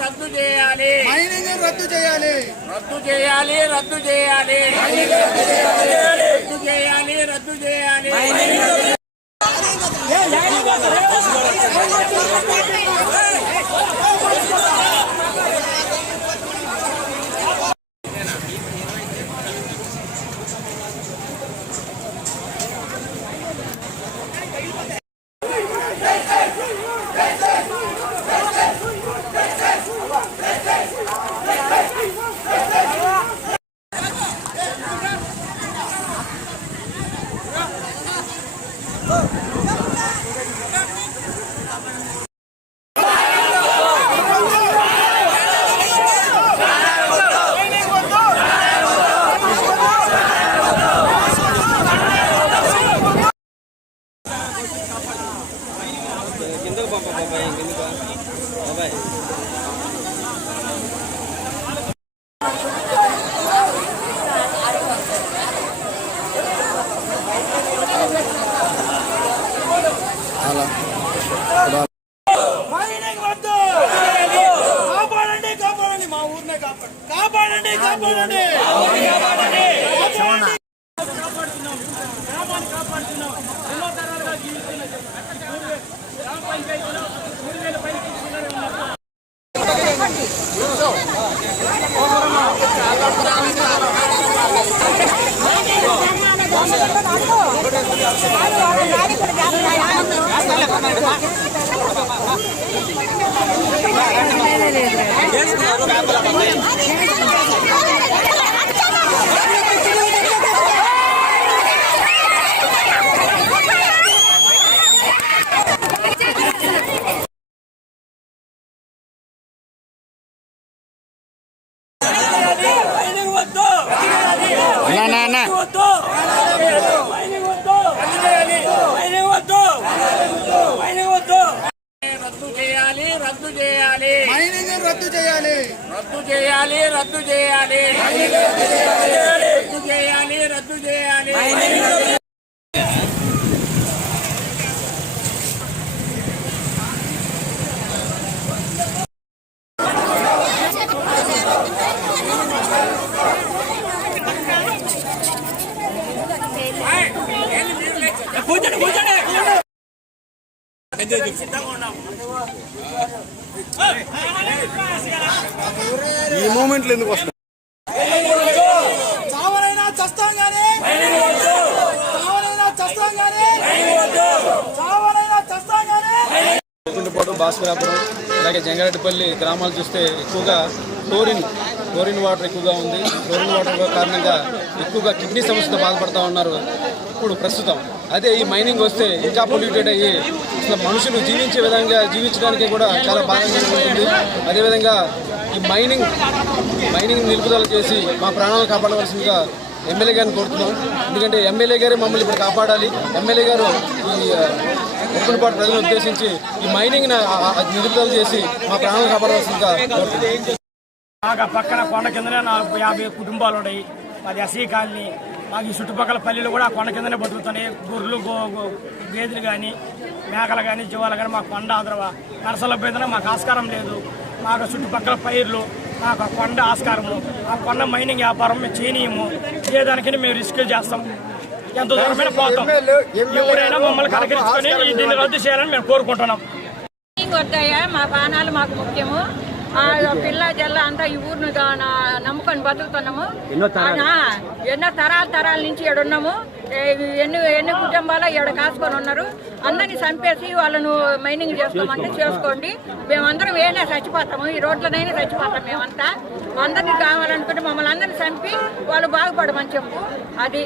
రద్దు చేయాలి మైనింగ్ రద్దు చేయాలి రద్దు చేయాలి రద్దు చేయాలి రద్దు చేయాలి రద్దు చేయాలి కాపాడండి కాపాడండి రద్దు చేయాలి మైనింగ్ రద్దు చేయాలి రద్దు చేయాలి రద్దు చేయాలి రద్దు చేయాలి రద్దు చేయాలి ఈ మూమెంట్లు ఎందుకు వస్తాయి? చావనైనా చస్తాం గానీ భాస్కరాపురం అలాగే జంగారెడ్డిపల్లి గ్రామాలు చూస్తే ఎక్కువగా క్లోరిన్ వాటర్ ఎక్కువగా ఉంది. క్లోరిన్ వాటర్ కారణంగా ఎక్కువగా కిడ్నీ సమస్యతో బాధపడుతూ ఉన్నారు ఇప్పుడు ప్రస్తుతం. అదే ఈ మైనింగ్ వస్తే ఇంకా పొల్యూటెడ్ అయ్యి అసలు మనుషులు జీవించే విధంగా జీవించడానికి కూడా చాలా బాధగా ఉంటుంది. అదేవిధంగా ఈ మైనింగ్ నిలుపుదల చేసి మా ప్రాణాలు కాపాడవలసిందిగా ఎమ్మెల్యే గారిని కోరుతున్నాం. ఎందుకంటే ఎమ్మెల్యే గారే మమ్మల్ని ఇప్పుడు కాపాడాలి. ఎమ్మెల్యే గారు ఈ ఉప్పులపాటు ప్రజలను ఉద్దేశించి ఈ మైనింగ్ నిలుపుదల చేసి మా ప్రాణాలు కాపాడవలసిందిగా కోరుతున్నాం. మాకు పక్కన కొండ కిందనే 50 కుటుంబాలు ఉన్నాయి. అది ఎస్సీ కాలనీ. మాకు ఈ చుట్టుపక్కల పల్లెలు కూడా కొండ కిందనే బతుకుతున్నాయి. గొర్రెలు గేదెలు కానీ మేకలు కానీ జీవాలు కానీ మాకు కొండ నరసల పేదన మాకు ఆస్కారం లేదు. మాకు చుట్టుపక్కల పైర్లు మాకు కొండ ఆస్కారము. ఆ కొండ మైనింగ్ వ్యాపారం మేము చేయనీయము. ఏదానికైనా మేము రిస్క్ చేస్తాం. ఎంత దూరమైన పోతాం. ఎవరైనా మమ్మల్ని కలకరించుకొని దీన్ని రద్దు చేయాలని మేము కోరుకుంటున్నాం. వద్దయ్యా, మా ప్రాణాలు మాకు ముఖ్యము. పిల్ల జల్ల అంతా ఈ ఊరిని నమ్ముకొని బతుకుతున్నాము. ఎన్నో తరాల నుంచి ఈడున్నాము. ఎన్ని కుటుంబాలు ఈడ కాసుకొని ఉన్నారు. అందరినీ చంపేసి వాళ్ళను మైనింగ్ చేసుకోమంటే చేసుకోండి. మేమందరం ఏనే చచ్చిపోతాము. ఈ రోడ్లనైనా చచ్చిపోతాం. మేమంతా అందరినీ కావాలనుకుంటే మమ్మల్ని అందరినీ చంపి వాళ్ళు బాగుపడమని చెప్పు. అది